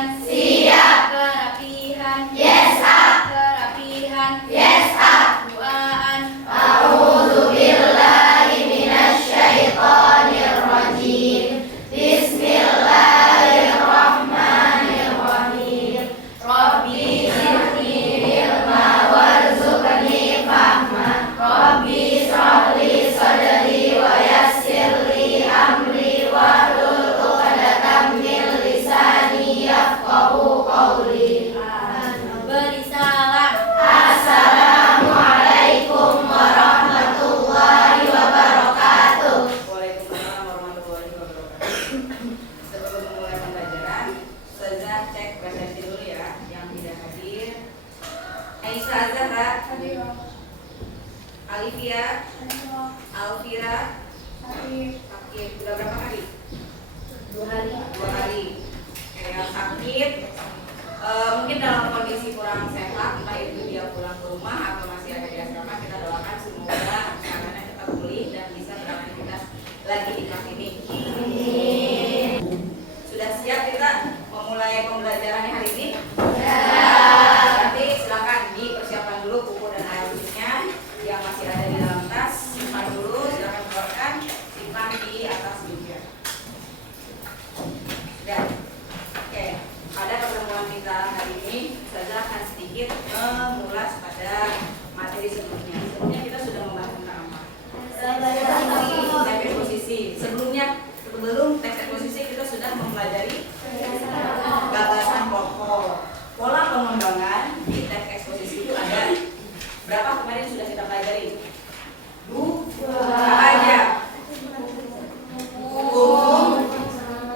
Kerapihan. Siap. Kerapihan. Yes, ah. Kerapihan. Yes, ah. Duaan. A'udzubillahi minasyaitonirrajim. Bismillahirrahmanirrahim. Rabbi zidni ilma warzuqni fahma. Rabbi shrah li sadri wa yassir li amri wahlul 'uqdatam min lisani yafqahu qawli. Beri salam. Assalamualaikum warahmatullahi wabarakatuh. Waalaikumsalam warahmatullahi wabarakatuh. Sebelum memulai pembelajaran, Ustazah cek presensi dulu ya. Yang tidak hadir, Aisyah Zahra, Alifia, Alfira, Sakit. Udah berapa hari? 2 hari. 2 hari. Yang sakit mungkin dalam kondisi kurang sehat, entah itu dia pulang ke rumah atau masih ada di asrama, kita doakan semoga keadaannya cepat pulih dan bisa beraktivitas lagi di kelas ini. Sudah siap kita memulai pembelajarannya hari ini? Nanti silakan dipersiapkan dulu buku dan air putihnya yang masih ada di dalam tas, simpan dulu, silakan keluarkan, simpan di atas meja. Sudah. Oke, pada pertemuan kita hari ini saya akan sedikit mengulas pada materi sebelumnya. Sebelumnya kita sudah membahas tentang apa? Teks eksposisi. Sebelum teks eksposisi kita sudah mempelajari gagasan pokok. Pola pengembangan di teks eksposisi itu ada berapa kemarin sudah kita pelajari? 2. Apa aja?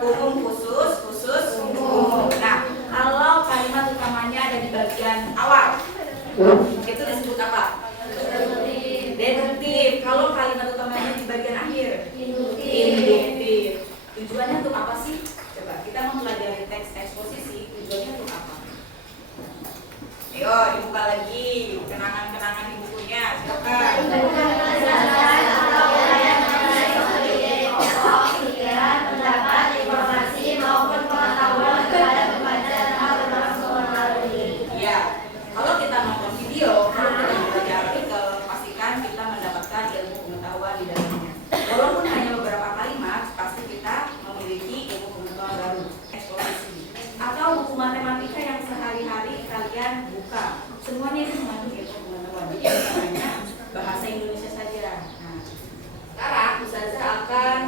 Hukum khusus umum. Nah, kalau kalimat utamanya ada di bagian awal, itu disebut apa? Deduktif. Kalau kalimat utamanya di bagian akhir, induktif. Tujuannya untuk apa sih? Coba kita mempelajari teks eksposisi, tujuannya untuk apa? Ayo dibuka lagi kenangan-kenangan di bukunya, silakan. Pikiran, pendapat, informasi maupun pengetahuan kepada hal berlangsung melalui. Ya, kalau kita nonton video, kalau kita membaca artikel, pastikan kita mendapatkan ilmu pengetahuan di dalamnya. Walaupun hanya beberapa kalimat, pasti kita memiliki ilmu pengetahuan baru, eksposisi. Atau buku matematika yang sehari-hari kalian buka, semuanya itu mengandung ilmu pengetahuan. Jadi bukan hanya bahasa Indonesia saja. Nah, sekarang Ustazah akan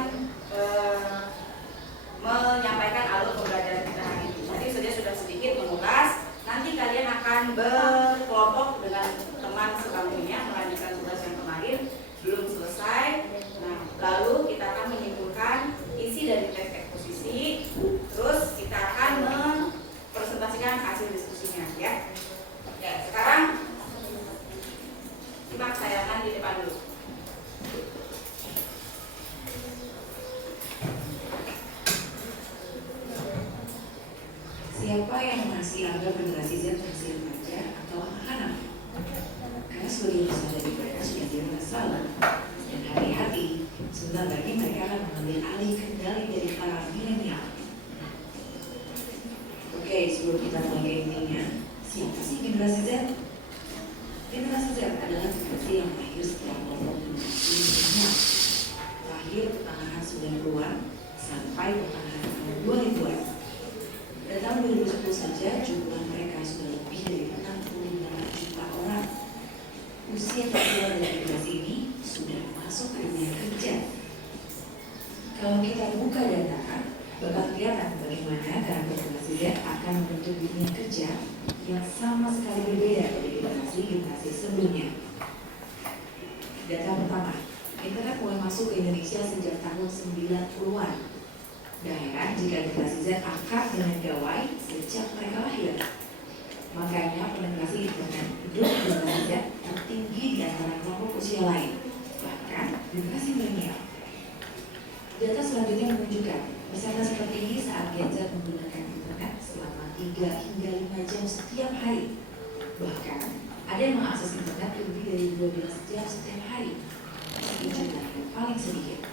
menyampaikan alur pembelajaran kita hari ini. Tadi sudah sedikit mengulas. Nanti kalian akan berkelompok dengan teman sebangkunya melanjutkan tugas yang kemarin belum selesai. Nah, lalu kita akan menyimpulkan isi dari teks eksposisi. Terus kita akan mempresentasikan hasil diskusinya, ya. Ya, sekarang simak tayangan di depan dulu. Siapa yang masih anggap generasi Z hasil aja atau anak-anak? Karena sebagian besar dari mereka sudah jelas salah dan hati-hati, sebentar lagi mereka akan mengambil alih kendali dari para milenial. Oke, sebelum kita mulai ke intinya, siapa sih generasi Z? Generasi Z adalah generasi yang lahir setelah kelompok generasi milenial, lahir pertengahan 90-an sampai pertengahan tahun 2000-an. Pada tahun 2010 saja jumlah mereka sudah lebih dari 68 juta orang. Usia tertua dari generasi ini sudah masuk ke dunia kerja. Kalau kita buka data, bakal kelihatan bagaimana karakter generasi Z akan membentuk dunia kerja yang sama sekali berbeda dari generasi sebelumnya. Data pertama, internet mulai masuk ke Indonesia sejak tahun 90-an. Gak heran jika generasi Z akrab dengan gawai sejak mereka lahir. Makanya penetrasi internet hidup generasi Z tertinggi di antara kelompok usia lain, bahkan generasi milenial. Data selanjutnya menunjukkan misalnya seperti ini saat Gen Z menggunakan internet selama 3 hingga 5 jam setiap hari. Bahkan ada yang mengakses internet lebih dari 12 jam setiap hari. Ini jumlah yang paling sedikit.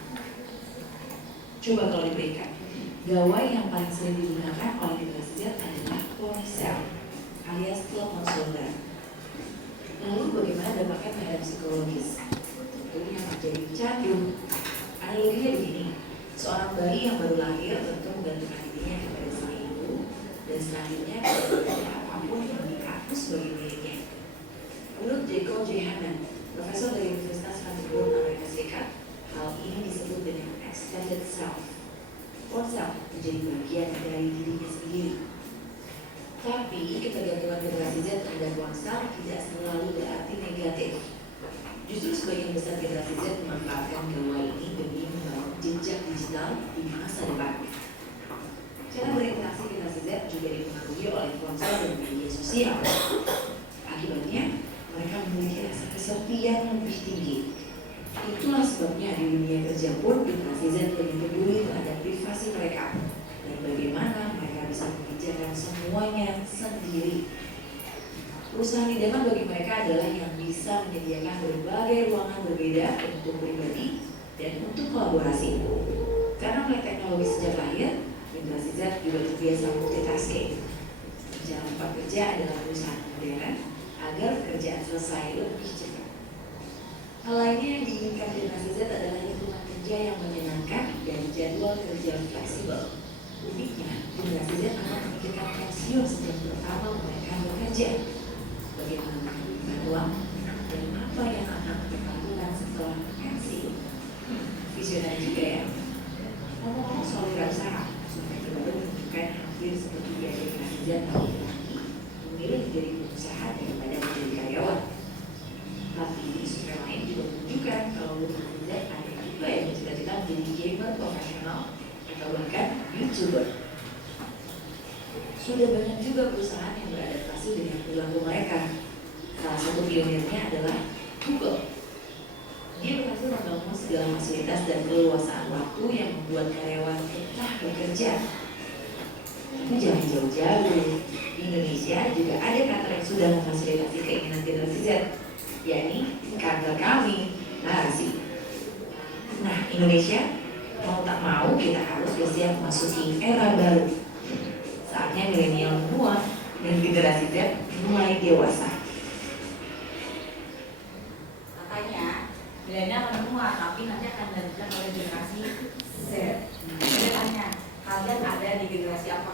Coba kalau diberikan Gawai yang paling sering digunakan oleh generasi Z adalah ponsel alias telepon seluler. Lalu bagaimana dampaknya terhadap psikologis? Tentu yang menjadi candu. Analoginya begini, seorang bayi yang baru lahir tentu menggantungkan dirinya kepada sang ibu dan selanjutnya kepada apapun yang dikaku sebagai miliknya. Menurut Jacob J. Hammond, profesor dari Universitas Vanderbilt Amerika Serikat, hal ini disebut dengan extended self. Ponsel menjadi bagian dari dirinya sendiri. Tapi ketergantungan generasi Z terhadap ponsel tidak selalu berarti negatif. Justru sebagian besar generasi Z memanfaatkan gawai ini demi membangun jejak digital di masa depan. Cara berinteraksi generasi Z juga dipengaruhi oleh ponsel dan media sosial. Akibatnya, mereka memiliki rasa kesepian lebih tinggi. Itulah sebabnya di dunia kerja pun generasi Z lebih peduli terhadap privasi mereka dan bagaimana mereka bisa mengerjakan semuanya sendiri. Perusahaan idaman bagi mereka adalah yang bisa menyediakan berbagai ruangan berbeda untuk pribadi dan untuk kolaborasi. Karena mulai teknologi sejak lahir, generasi Z juga terbiasa multitasking. Jalan tempat kerja adalah perusahaan modern agar pekerjaan selesai lebih cepat. Hal lainnya yang diinginkan generasi Z adalah lingkungan kerja yang menyenangkan dan jadwal kerja fleksibel. Uniknya, generasi Z akan memikirkan pensiun sejak pertama mereka bekerja. Bagaimana menghabiskan uang dan apa yang akan mereka lakukan setelah pensiun. Visioner juga ya. Ngomong-ngomong soal wirausaha, survei terbaru menunjukkan hampir sepertiga generasi Z tahun ini memilih menjadi pengusaha daripada menjadi karyawan. Tapi survei lain juga menunjukkan kalau generasi Z ada juga yang bercita-cita menjadi gamer profesional atau bahkan YouTuber. Sudah banyak juga perusahaan yang beradaptasi dengan perilaku mereka. Salah satu pionirnya adalah Google. Dia berhasil membangun segala fasilitas dan keleluasaan waktu yang membuat karyawan betah bekerja. Tapi jangan jauh-jauh. Di Indonesia juga ada kantor yang sudah memfasilitasi keinginan generasi Z, yakni kantor kami, Narasi. Nah, Indonesia mau tak mau kita harus bersiap memasuki era baru. Saatnya milenial menua dan generasi Z mulai dewasa. Katanya milenial menua, tapi nanti akan dilanjutkan oleh generasi Z. Saya tanya, kalian ada di generasi apa?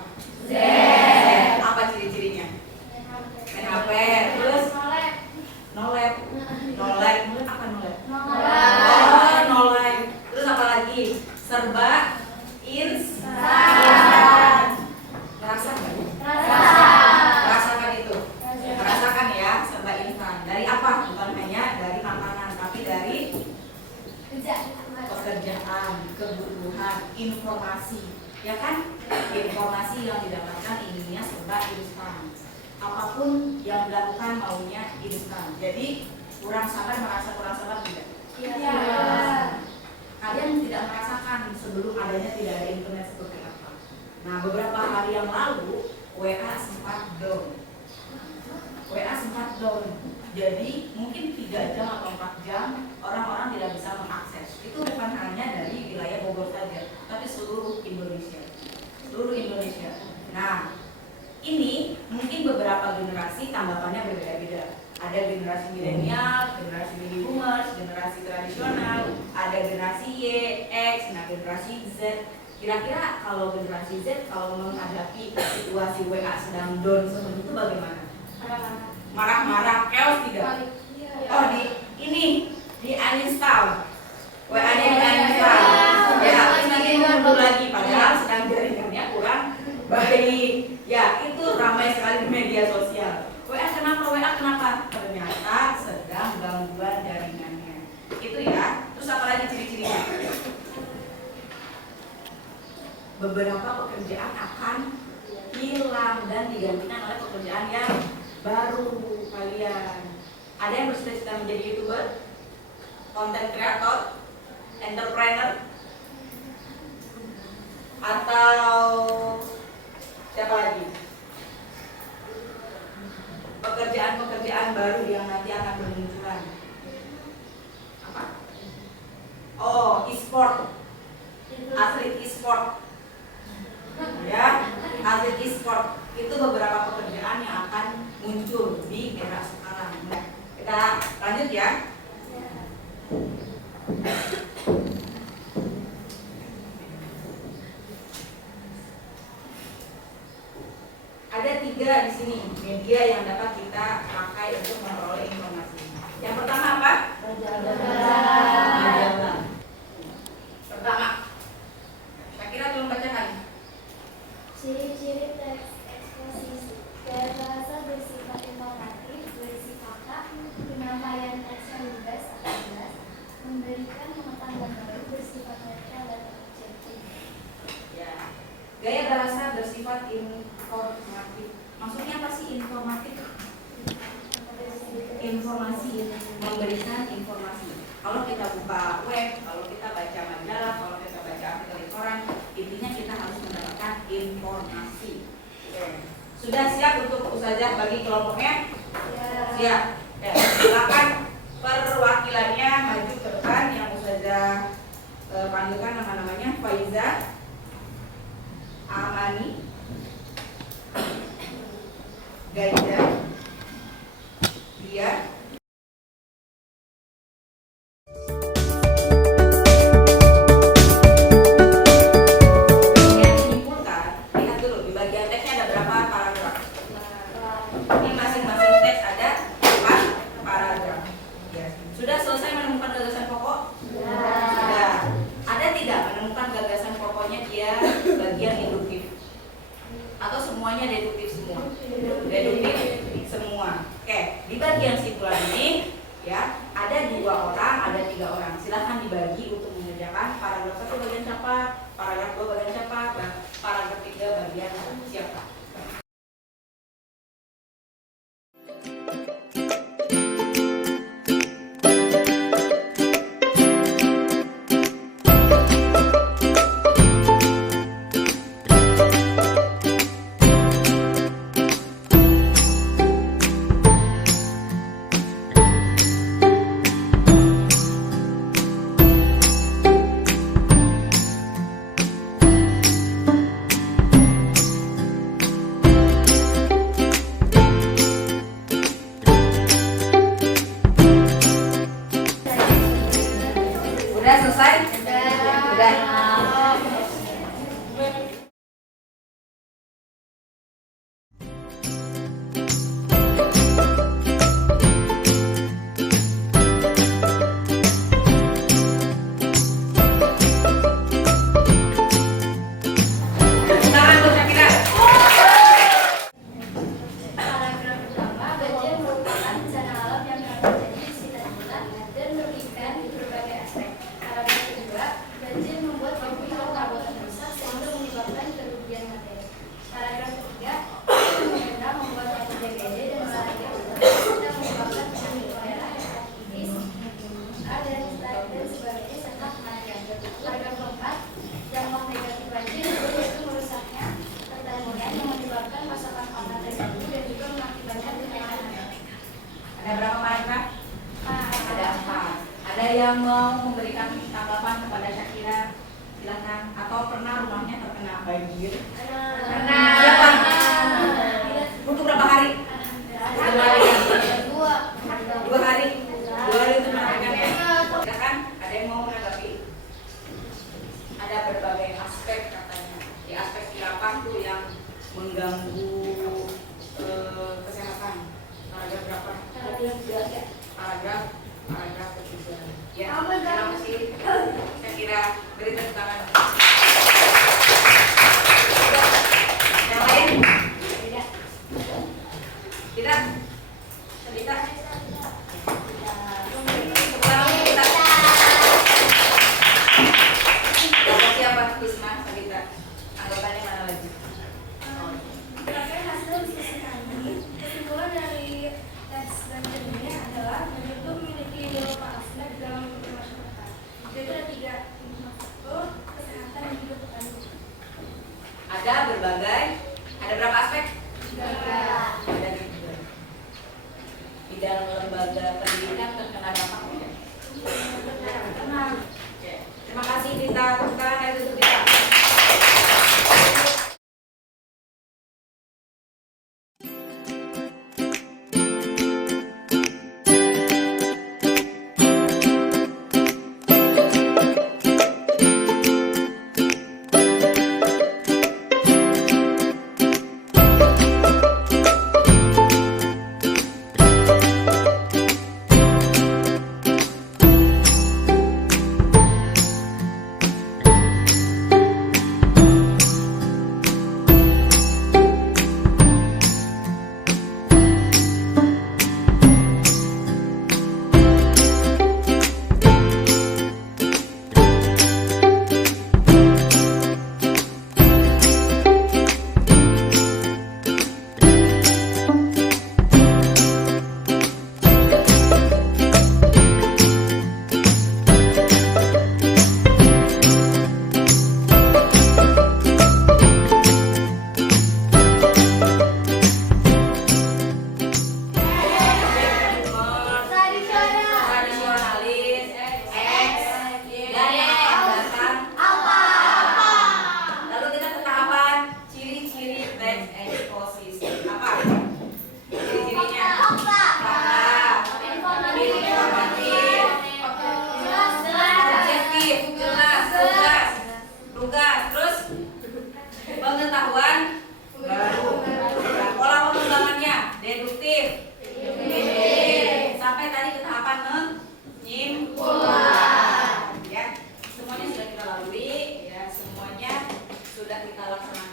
Z. Apa ciri-cirinya? Main HP, terus nolep. Nolep, apa nolep? Oh, nolep. Terus apa lagi? Serba instan. Merasakan? Merasakan itu. Merasakan ya, serba instan. Dari apa? Bukan hanya dari makanan, tapi dari pekerjaan, kebutuhan, informasi. Ya kan? Informasi yang didapatkan inginnya serba instan. Apapun yang dilakukan maunya instan. Jadi kurang sabar, merasa kurang sabar tidak? Iya. Kalian tidak merasakan sebelum adanya tidak ada internet seperti apa. Nah, beberapa hari yang lalu WA sempat down. Jadi mungkin 3 jam atau 4 jam orang-orang tidak bisa mengakses. Itu bukan hanya dari wilayah Bogor saja, tapi seluruh Indonesia. Nah, ini mungkin beberapa generasi tanggapannya berbeda-beda. Ada generasi milenial, generasi baby boomers, generasi tradisional, ada generasi Y, X, nah generasi Z. Kira-kira kalau generasi Z kalau menghadapi situasi WA sedang down seperti itu bagaimana? Marah-marah, chaos tidak? Oh, di uninstall. WA-nya di uninstall. Ya, terus nanti mundur lagi padahal sedang jaringannya kurang baik. Ya, itu ramai sekali di media sosial. WA kenapa? Ternyata sedang gangguan jaringannya. Itu ya. Terus apa lagi ciri-cirinya? Beberapa pekerjaan akan hilang dan digantikan oleh pekerjaan yang baru. Kalian ada yang bercita-cita menjadi YouTuber, content creator, entrepreneur, atau siapa lagi? Pekerjaan-pekerjaan baru yang nanti akan bermunculan. Apa? Oh, e-sport, atlet e-sport. beberapa pekerjaan yang akan muncul di era sekarang. Nah, kita lanjut ya. Ada 3 di sini media yang dapat kita pakai untuk memperoleh informasi. Yang pertama apa? Majalah. Pertama, Syakira tolong bacakan. Ciri-ciri teks eksposisi. Gaya bahasa bersifat informatif, berisi fakta, penyampaian teks yang lugas atau jelas, memberikan pengetahuan baru, bersifat netral dan objektif. Ya. Gaya bahasa bersifat informatif. Maksudnya apa sih informatif? Informasi, memberikan informasi. Kalau kita buka web, kalau kita baca majalah, kalau kita baca artikel di koran, intinya kita harus mendapatkan informasi. Oke. Sudah siap untuk Ustazah bagi kelompoknya? Siap. Ya, silakan perwakilannya maju ke depan yang Ustazah panggilkan nama-namanya. Faiza, Amani, Gaida, Dia. Yang menyimpulkan, lihat dulu di bagian teksnya ada berapa paragraf. Di masing-masing teks ada 4 paragraf. Ya. Sudah selesai menemukan gagasan pokok? Sudah. Ada tidak menemukan gagasan pokoknya dia bagian induktif? Atau semuanya deduktif semua? Deduktif semua. Oke, di bagian simpulan ini ya ada 2 orang, ada 3 orang. Silahkan dibagi untuk mengerjakan paragraf 1 bagian siapa, paragraf 2 bagian siapa, dan paragraf 3 bagian siapa. Udah selesai? Udah. Tangan untuk Syakira. Paragraf pertama, banjir merupakan bencana alam yang dapat terjadi di sekitar kita dan merugikan di berbagai aspek. Paragraf kedua, banjir membuat bangunan atau kawasan rusak sehingga menyebabkan kerugian materi. Paragraf ketiga, pemerintah membuat RPJMD dan melarangnya serta menyebabkan penularan hepatitis A dan sebagainya serta kematian. Paragraf keempat, dampak negatif banjir yaitu merusaknya pertanian yang menyebabkan pasokan pangan terganggu dan juga mengakibatkan kenaikan harga. Ada berapa paragraf? Ada 4. Ada yang mau memberikan tanggapan kepada Syakira? Silakan. Atau pernah rumahnya terkena banjir? Siapa? Untuk berapa hari? 1 hari. 2 hari. 2 hari untuk menyampaikannya. Silakan. Ada yang mau menanggapi? Ada berbagai aspek katanya. Di aspek apa tuh yang mengganggu kesehatan? Paragraf berapa? Paragraf ketiga. Ya, terima kasih. Saya kira beri tepuk tangan. Yang lain? Tidak? Tidak? Siapa? Isma, Sabita. Anggapannya mana lagi? Terakhir hasil diskusi kami, kesimpulan dari teks banjir ini adalah banjir itu memiliki beberapa aspek dalam kehidupan masyarakat. Jadi ada 3 infrastruktur, kesehatan, dan juga petani. Ada berbagai. Ada berapa aspek? 3. Ada 3. Di dalam lembaga pendidikan terkena dampaknya. Tenang. Terima kasih Dita. Tepuk tangan ya, tutup Dita. kita laksanakan